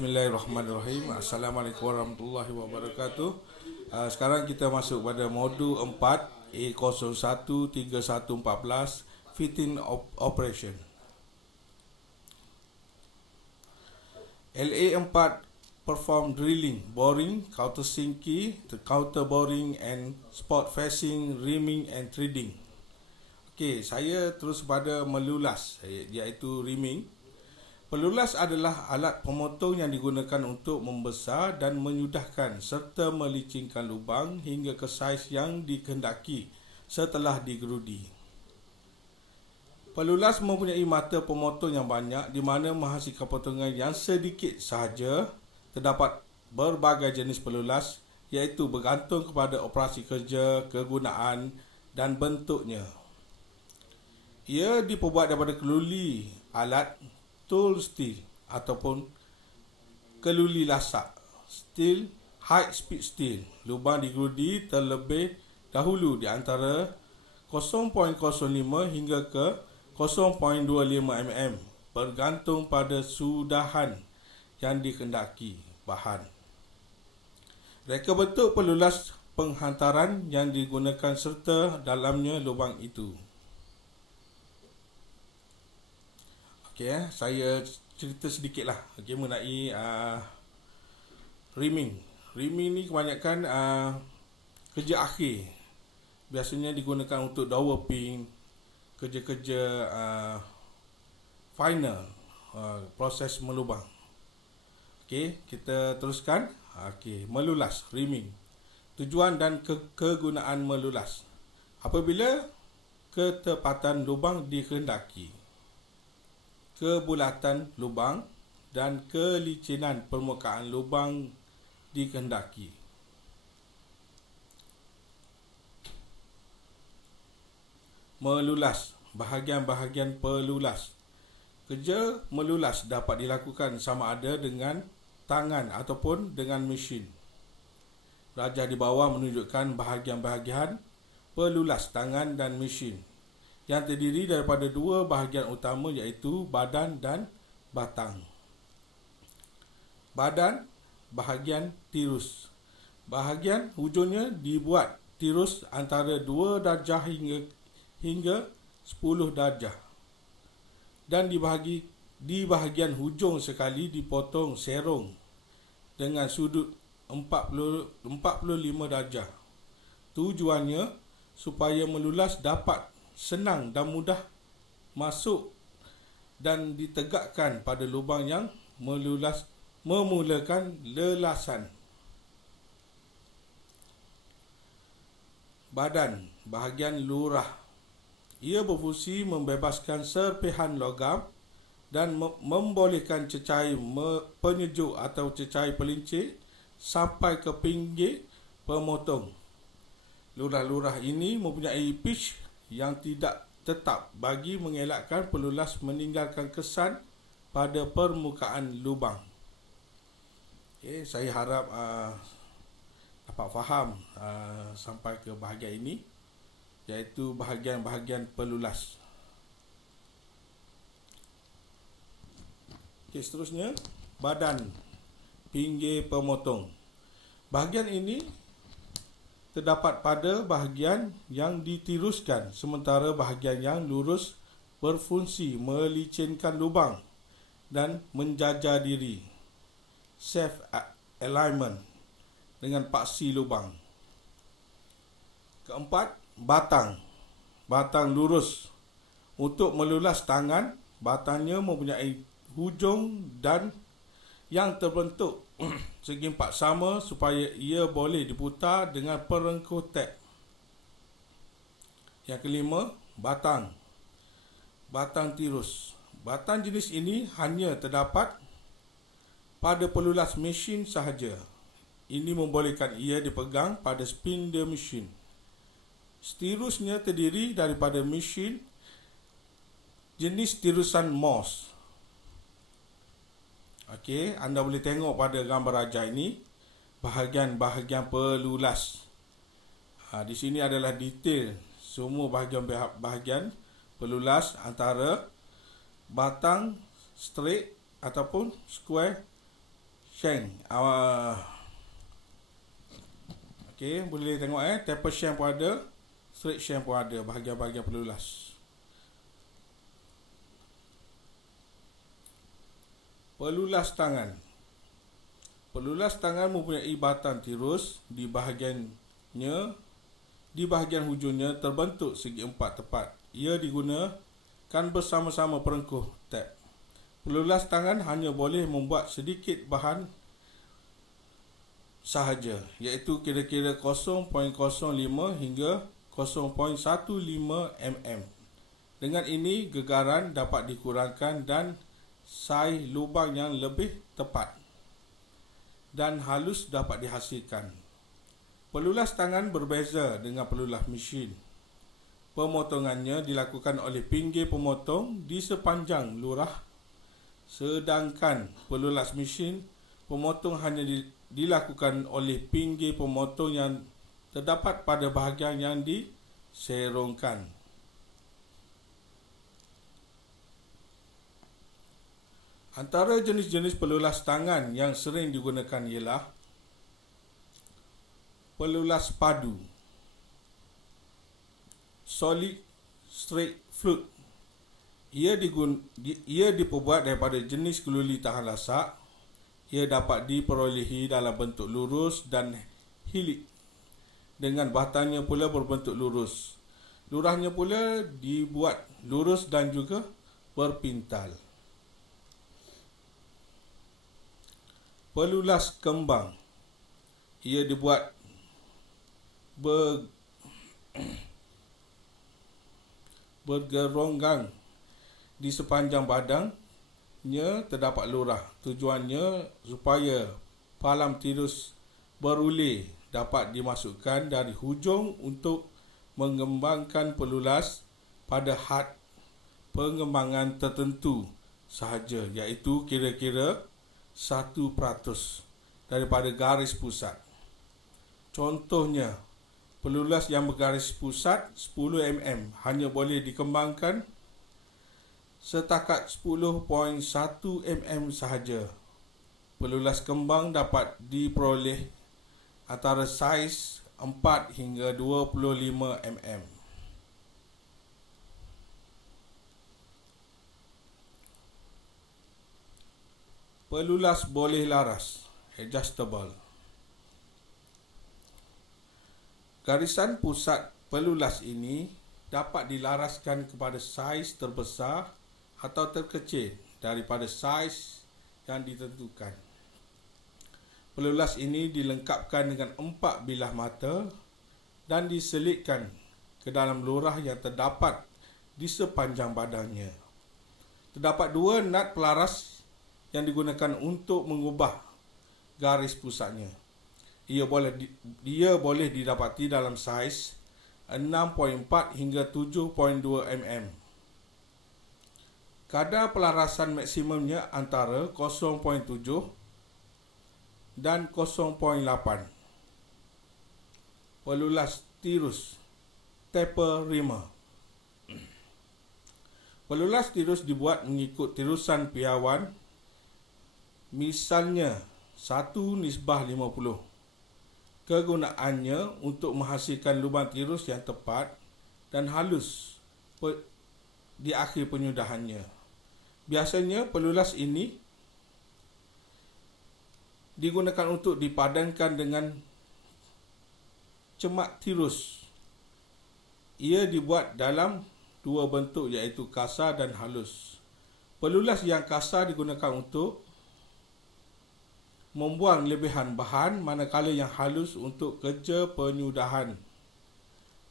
Bismillahirrahmanirrahim. Assalamualaikum warahmatullahi wabarakatuh. Sekarang kita masuk pada modul 4 A013114 Fitting Operation. LA4 perform drilling, boring, countersinking, counter boring and spot facing, reaming and threading. Okey, saya terus pada melulas, iaitu reaming. Pelulas adalah alat pemotong yang digunakan untuk membesar dan menyudahkan serta melicingkan lubang hingga ke saiz yang dikehendaki setelah digerudi. Pelulas mempunyai mata pemotong yang banyak di mana menghasilkan potongan yang sedikit sahaja. Terdapat berbagai jenis pelulas iaitu bergantung kepada operasi kerja, kegunaan dan bentuknya. Ia diperbuat daripada keluli alat tool steel ataupun keluli lasak steel, high speed steel. Lubang digerudi terlebih dahulu di antara 0.05 hingga ke 0.25 mm bergantung pada sudahan yang dikehendaki bahan. Reka bentuk pelulas penghantaran yang digunakan serta dalamnya lubang itu. Saya cerita sedikitlah mengenai reaming. Reaming ni kebanyakan kerja akhir. Biasanya digunakan untuk door warping, kerja-kerja final, proses melubang. Kita teruskan. Melulas, reaming. Tujuan dan kegunaan melulas. Apabila ketepatan lubang dikehendaki, kebulatan lubang dan kelicinan permukaan lubang dikehendaki. Melulas, bahagian-bahagian pelulas. Kerja melulas dapat dilakukan sama ada dengan tangan ataupun dengan mesin. Rajah di bawah menunjukkan bahagian-bahagian pelulas tangan dan mesin yang terdiri daripada dua bahagian utama iaitu badan dan batang. Badan, bahagian tirus. Bahagian hujungnya dibuat tirus antara 2 darjah hingga 10 darjah. Dan di bahagian hujung sekali dipotong serong dengan sudut 45 darjah. Tujuannya supaya melulas dapat senang dan mudah masuk dan ditegakkan pada lubang yang memulakan lelasan. Badan, bahagian lurah. Ia berfungsi membebaskan serpihan logam dan membolehkan cecair penyejuk atau cecair pelincir sampai ke pinggir pemotong. Lurah-lurah ini mempunyai pitch yang tidak tetap bagi mengelakkan pelulas meninggalkan kesan pada permukaan lubang. Saya harap dapat faham sampai ke bahagian ini, iaitu bahagian-bahagian pelulas. Seterusnya, badan pinggir pemotong. Bahagian ini terdapat pada bahagian yang ditiruskan, sementara bahagian yang lurus berfungsi melicinkan lubang dan menjajar diri. Self alignment dengan paksi lubang. Keempat, batang. Batang lurus. Untuk melulas tangan, batangnya mempunyai hujung dan yang terbentuk segi empat sama supaya ia boleh diputar dengan perengkuh tap. Yang kelima, batang. Batang tirus. Batang jenis ini hanya terdapat pada pelulas mesin sahaja. Ini membolehkan ia dipegang pada spindle mesin. Tirusnya terdiri daripada mesin jenis tirusan Morse. Anda boleh tengok pada gambar rajah ini bahagian-bahagian pelulas. Di sini adalah detail semua bahagian pelulas antara batang straight ataupun square shank. Okey, boleh tengok taper shank pun ada, straight shank pun ada, bahagian-bahagian pelulas. Pelulas tangan. Pelulas tangan mempunyai batang tirus di bahagian hujungnya terbentuk segi empat tepat. Ia digunakan bersama-sama perengkuh tab. Pelulas tangan hanya boleh membuat sedikit bahan sahaja, iaitu kira-kira 0.05 hingga 0.15 mm. Dengan ini, gegaran dapat dikurangkan dan saiz lubang yang lebih tepat dan halus dapat dihasilkan. Pelulas tangan berbeza dengan pelulas mesin. Pemotongannya dilakukan oleh pinggir pemotong di sepanjang lurah, sedangkan pelulas mesin pemotong hanya dilakukan oleh pinggir pemotong yang terdapat pada bahagian yang diserongkan. Antara jenis-jenis pelulas tangan yang sering digunakan ialah pelulas padu, solid straight flute. Ia diperbuat daripada jenis keluli tahan lasak. Ia dapat diperolehi dalam bentuk lurus dan hilik, dengan batangnya pula berbentuk lurus. Lurahnya pula dibuat lurus dan juga berpintal. Pelulas kembang. Ia dibuat bergeronggang di sepanjang badannya terdapat lurah. Tujuannya supaya palam tirus berulir dapat dimasukkan dari hujung untuk mengembangkan pelulas pada had pengembangan tertentu sahaja, iaitu kira-kira 1% daripada garis pusat. Contohnya, pelulas yang bergaris pusat 10 mm hanya boleh dikembangkan setakat 10.1 mm sahaja. Pelulas kembang dapat diperoleh antara saiz 4 hingga 25 mm. Pelulas boleh laras, adjustable. Garisan pusat pelulas ini dapat dilaraskan kepada saiz terbesar atau terkecil daripada saiz yang ditentukan. Pelulas ini dilengkapkan dengan 4 bilah mata dan diselitkan ke dalam lurah yang terdapat di sepanjang badannya. Terdapat 2 nut pelaras yang digunakan untuk mengubah garis pusatnya. Ia boleh didapati dalam saiz 6.4 hingga 7.2 mm. Kadar pelarasan maksimumnya antara 0.7 dan 0.8. Pelulas tirus, taper rimmer. Pelulas tirus dibuat mengikut tirusan piawan, misalnya 1:50. Kegunaannya untuk menghasilkan lubang tirus yang tepat dan halus di akhir penyudahannya. Biasanya pelulas ini digunakan untuk dipadankan dengan cemak tirus. Ia dibuat dalam 2 bentuk, iaitu kasar dan halus. Pelulas yang kasar digunakan untuk membuang lebihan bahan, manakala yang halus untuk kerja penyudahan.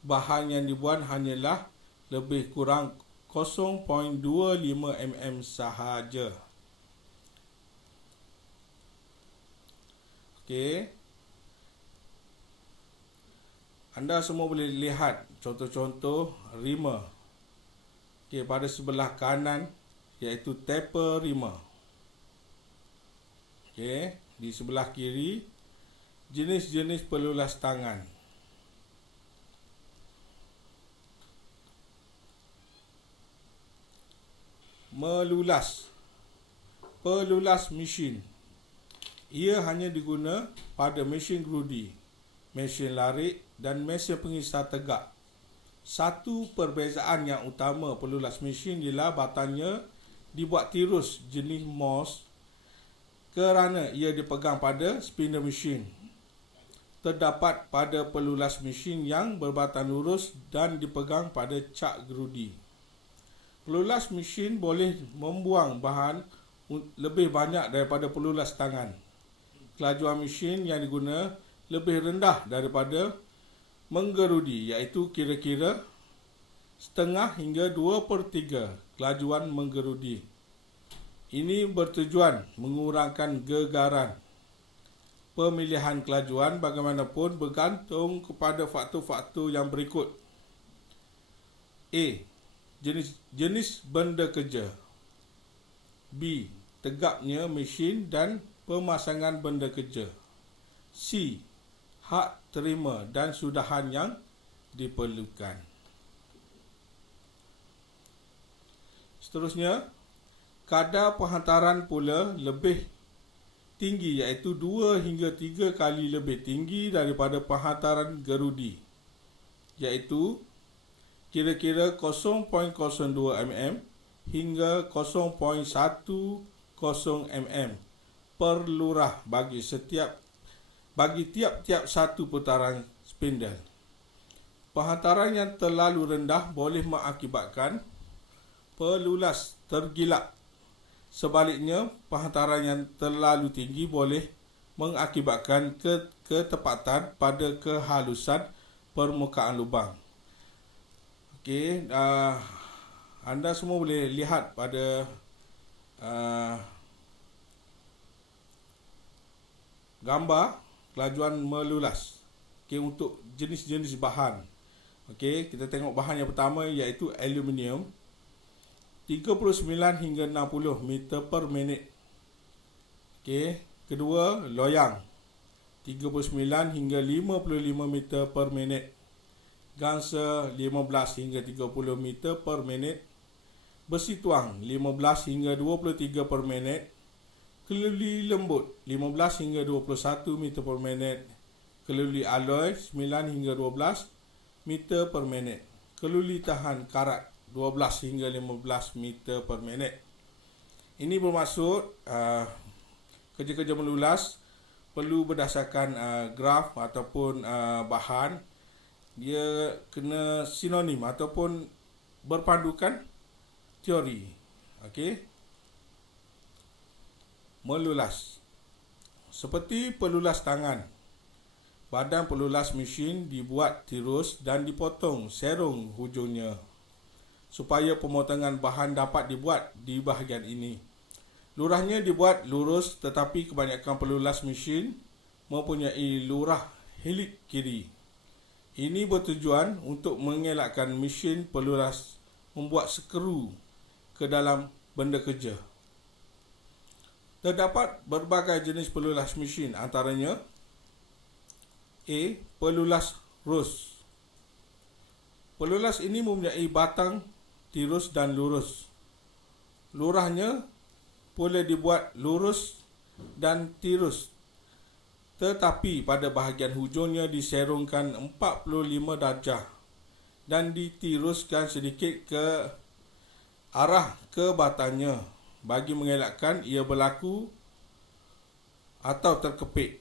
Bahan yang dibuang hanyalah lebih kurang 0.25 mm sahaja. Okey. Anda semua boleh lihat contoh-contoh rimmer. Okey, pada sebelah kanan iaitu taper rimmer. Okey, di sebelah kiri jenis-jenis pelulas tangan. Melulas. Pelulas mesin. Ia hanya diguna pada mesin gerudi, mesin larik dan mesin pengisar tegak. Satu perbezaan yang utama pelulas mesin ialah batangnya dibuat tirus jenis Morse kerana ia dipegang pada spindle mesin. Terdapat pada pelulas mesin yang berbatang lurus dan dipegang pada cak gerudi. Pelulas mesin boleh membuang bahan lebih banyak daripada pelulas tangan. Kelajuan mesin yang diguna lebih rendah daripada menggerudi, iaitu kira-kira setengah hingga 2/3 kelajuan menggerudi. Ini bertujuan mengurangkan gegaran. Pemilihan kelajuan bagaimanapun bergantung kepada faktor-faktor yang berikut. A. Jenis benda kerja. B. Tegaknya mesin dan pemasangan benda kerja. C. Hak terima dan sudahan yang diperlukan. Seterusnya, kadar penghantaran pula lebih tinggi, iaitu 2 hingga 3 kali lebih tinggi daripada penghantaran gerudi, iaitu kira-kira 0.02 mm hingga 0.10 mm per lurah bagi tiap-tiap satu putaran spindle. Penghantaran yang terlalu rendah boleh mengakibatkan pelulas tergilak. Sebaliknya, penghantaran yang terlalu tinggi boleh mengakibatkan ketepatan pada kehalusan permukaan lubang. Okey, anda semua boleh lihat pada gambar kelajuan melulas, untuk jenis-jenis bahan. Kita tengok bahan yang pertama, iaitu aluminium, 39 hingga 60 meter per minit. Kedua, loyang, 39 hingga 55 meter per minit. Gangsa, 15 hingga 30 meter per minit. Besi tuang, 15 hingga 23 per minit. Keluli lembut, 15 hingga 21 meter per minit. Keluli alloy, 9 hingga 12 meter per minit. Keluli tahan karat, 12 hingga 15 meter per minit. Ini bermaksud kerja-kerja melulas perlu berdasarkan graf ataupun bahan. Dia kena sinonim ataupun berpandukan teori. Melulas. Seperti pelulas tangan, badan pelulas mesin dibuat tirus dan dipotong serong hujungnya supaya pemotongan bahan dapat dibuat di bahagian ini. Lurahnya dibuat lurus, tetapi kebanyakan pelulas mesin mempunyai lurah helix kiri. Ini bertujuan untuk mengelakkan mesin pelulas membuat skru ke dalam benda kerja. Terdapat berbagai jenis pelulas mesin, antaranya A. Pelulas Roos. Pelulas ini mempunyai batang tirus dan lurus. Lurahnya boleh dibuat lurus dan tirus, tetapi pada bahagian hujungnya diserongkan 45 darjah dan ditiruskan sedikit ke arah ke batangnya bagi mengelakkan ia berlaku atau terkepit.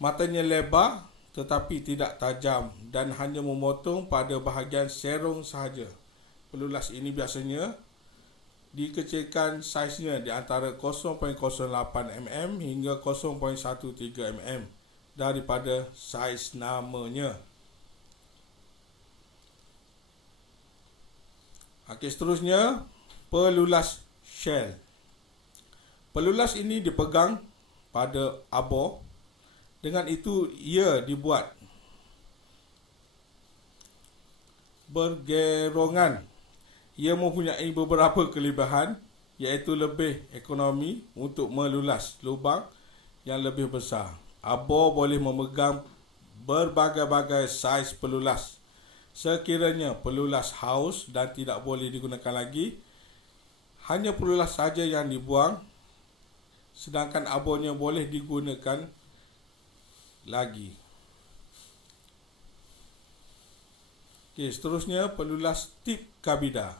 Matanya lebar tetapi tidak tajam dan hanya memotong pada bahagian serong sahaja. Pelulas ini biasanya dikecilkan saiznya di antara 0.08 mm hingga 0.13 mm daripada saiz namanya. Seterusnya, pelulas shell. Pelulas ini dipegang pada abor. Dengan itu, ia dibuat bergerongan. Ia mempunyai beberapa kelebihan, iaitu lebih ekonomi untuk melulas lubang yang lebih besar. Abor boleh memegang berbagai-bagai saiz pelulas. Sekiranya pelulas haus dan tidak boleh digunakan lagi, hanya pelulas saja yang dibuang sedangkan abornya boleh digunakan lagi. Okey, seterusnya pelulas tip kabida.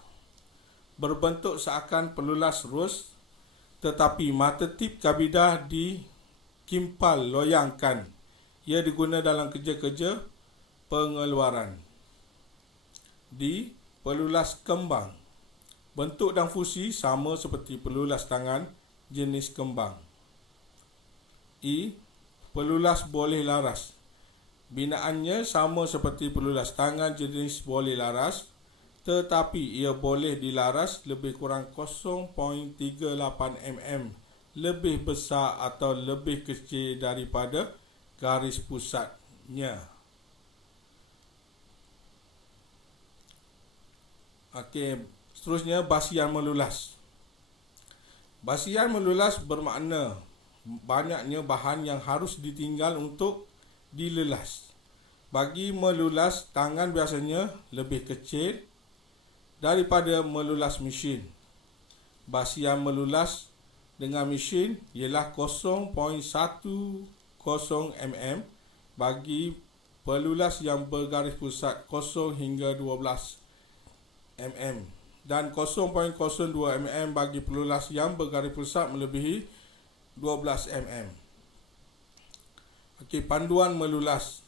Berbentuk seakan pelulas ros, tetapi mata tip kabida dikimpal loyangkan. Ia digunakan dalam kerja-kerja pengeluaran. D. Pelulas kembang. Bentuk dan fungsi sama seperti pelulas tangan jenis kembang. E. Pelulas boleh laras. Binaannya sama seperti pelulas tangan jenis boleh laras, tetapi ia boleh dilaras lebih kurang 0.38 mm lebih besar atau lebih kecil daripada garis pusatnya. Okey, seterusnya basian melulas. Basian melulas bermakna banyaknya bahan yang harus ditinggal untuk dilelas. Bagi melulas, tangan biasanya lebih kecil daripada melulas mesin. Basian melulas dengan mesin ialah 0.10 mm bagi pelulas yang bergaris pusat 0 hingga 12 mm dan 0.02 mm bagi pelulas yang bergaris pusat melebihi 12 mm. Okey, panduan melulas.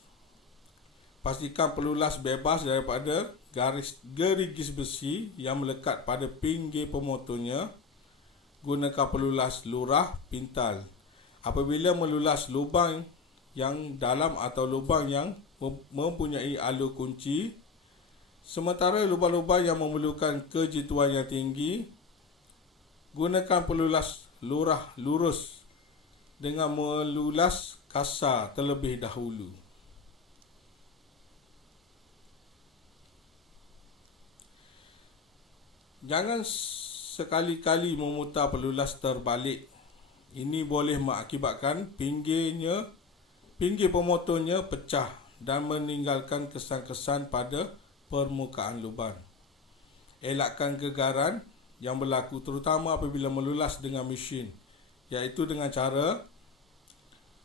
Pastikan pelulas bebas daripada gerigis besi yang melekat pada pinggir pemotornya. Gunakan pelulas lurah pintal. Apabila melulas lubang yang dalam atau lubang yang mempunyai alur kunci, sementara lubang-lubang yang memerlukan kejituan yang tinggi, gunakan pelulas lurah lurus dengan melulas kasar terlebih dahulu. Jangan sekali-kali memutar pelulas terbalik. Ini boleh mengakibatkan pinggir pemotornya pecah dan meninggalkan kesan-kesan pada permukaan lubang. Elakkan gegaran yang berlaku terutama apabila melulas dengan mesin, iaitu dengan cara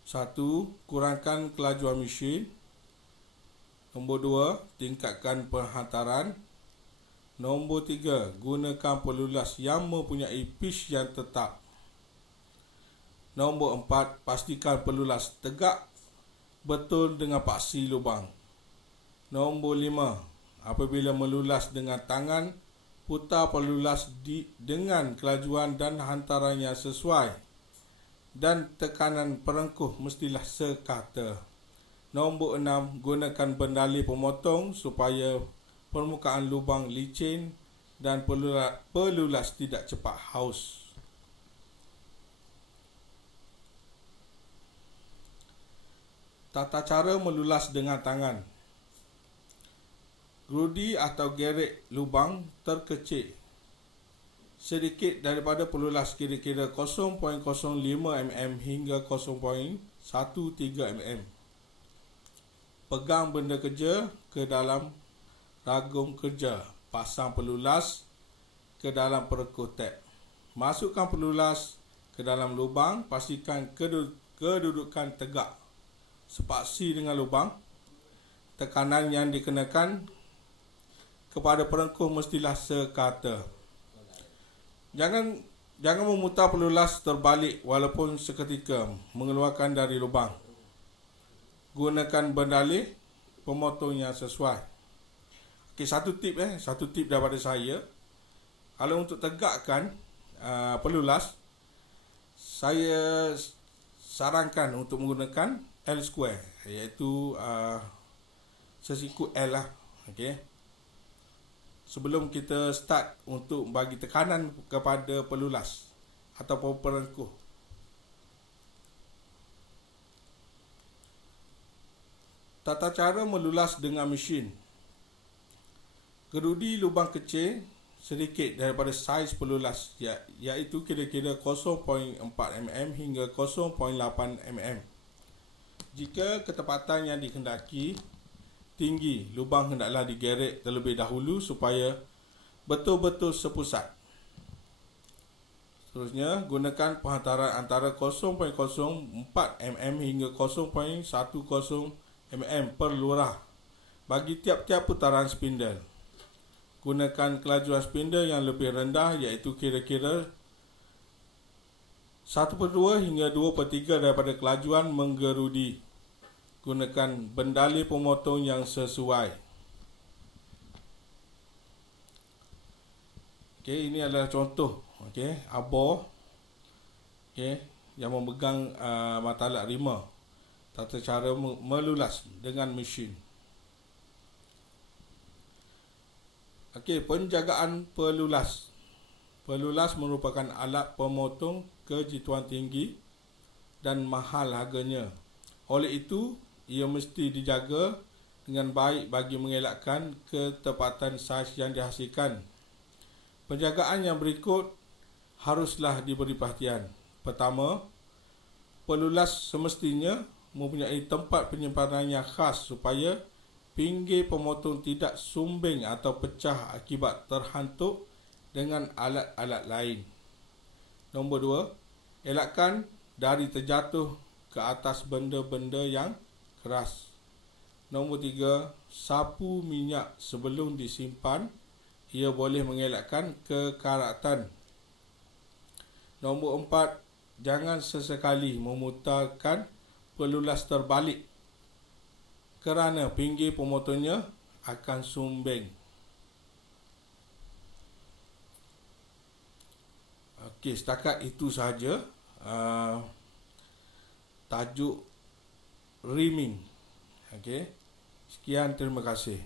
1. Kurangkan kelajuan mesin. Nombor 2. Tingkatkan penghantaran. Nombor 3. Gunakan pelulas yang mempunyai pitch yang tetap. Nombor 4. Pastikan pelulas tegak betul dengan paksi lubang. Nombor 5. Apabila melulas dengan tangan, putar pelulas dengan kelajuan dan hantaran yang sesuai dan tekanan perengkuh mestilah sekata. Nombor 6. Gunakan bendali pemotong supaya permukaan lubang licin dan pelulas tidak cepat haus. Tata cara melulas dengan tangan. Grudi atau gerek lubang terkecil sedikit daripada pelulas, kira-kira 0.05 mm hingga 0.13 mm. Pegang benda kerja ke dalam ragum kerja. Pasang pelulas ke dalam perengkuh tep. Masukkan pelulas ke dalam lubang. Pastikan kedudukan tegak sepaksi dengan lubang. Tekanan yang dikenakan kepada perengkuh mestilah sekata. Jangan memutar pelulas terbalik walaupun seketika mengeluarkan dari lubang. Gunakan bendali pemotong yang sesuai. Okey, satu tip daripada saya. Kalau untuk tegakkan pelulas, saya sarankan untuk menggunakan L square, iaitu sesiku L lah. Okey. Sebelum kita start untuk bagi tekanan kepada pelulas ataupun perengkuh. Tata cara melulas dengan mesin. Gerudi lubang kecil sedikit daripada saiz pelulas, iaitu kira-kira 0.4 mm hingga 0.8 mm. Jika ketepatan yang dikehendaki tinggi, lubang hendaklah digerek terlebih dahulu supaya betul-betul sepusat. Seterusnya, gunakan penghantaran antara 0.04 mm hingga 0.10 mm per lurah bagi tiap-tiap putaran spindel. Gunakan kelajuan spindel yang lebih rendah, iaitu kira-kira 1/2 hingga 2/3 daripada kelajuan menggerudi. Gunakan bendali pemotong yang sesuai. Okey, ini adalah contoh abor yang memegang mata alat rima. Tata cara melulas dengan mesin. Penjagaan pelulas. Pelulas merupakan alat pemotong kejituan tinggi dan mahal harganya. Oleh itu, ia mesti dijaga dengan baik bagi mengelakkan ketepatan saiz yang dihasilkan. Penjagaan yang berikut haruslah diberi perhatian. Pertama, pelulas semestinya mempunyai tempat penyimpanan yang khas supaya pinggir pemotong tidak sumbing atau pecah akibat terhantuk dengan alat-alat lain. Nombor 2, elakkan dari terjatuh ke atas benda-benda yang keras. Nombor 3, sapu minyak sebelum disimpan. Ia boleh mengelakkan kekaratan. Nombor 4, jangan sesekali memutarkan pelulas terbalik kerana pinggir pemotongnya akan sumbing. Setakat itu sahaja tajuk rimming. Sekian, terima kasih.